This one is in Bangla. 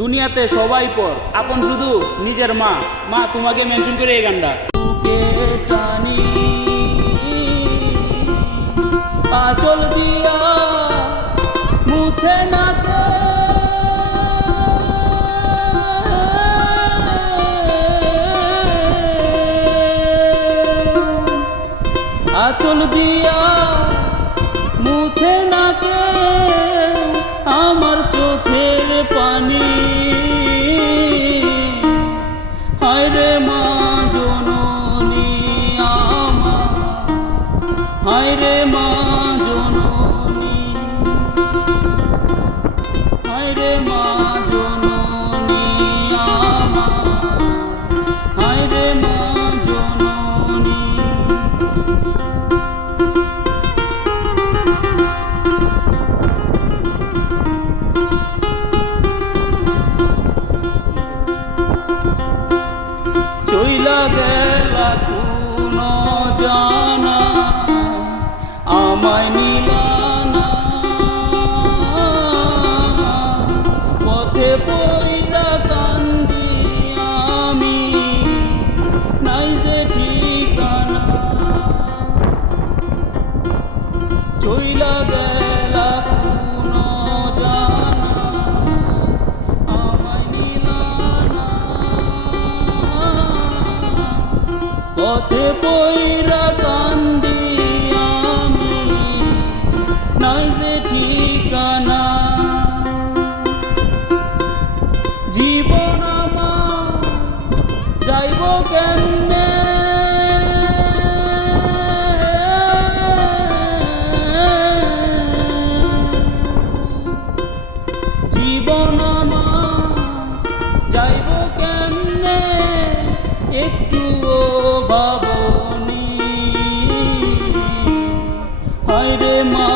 দুনিয়াতে সবাই পর, আপন শুধু নিজের মা। মা তোমাকে মেনশন করে এই গানটা। বুকে টানি আঁচল দিয়া মুছে না কে, আঁচল দিয়া মুছে না কে আমার চোখের পানি। হায়রে মা জননী আমার, হায়রে মা জননী, হায়রে মা জননী আমার, হায়রে মা জননী। চইলা গেলা কোন জানা আমায় নিলানা, পথে পইরা কান্দি আমি নাই যে ঠিকানা। চইলা গেলা কোন জানা আমায় নিলানা, পথে পইরা কান্দি আমি নাই যে ঠিকানা। জীবন আমার যাইব কেমনে, জীবন আমার যাইব কেমনে একটুও ভাবনি। হায়রে মা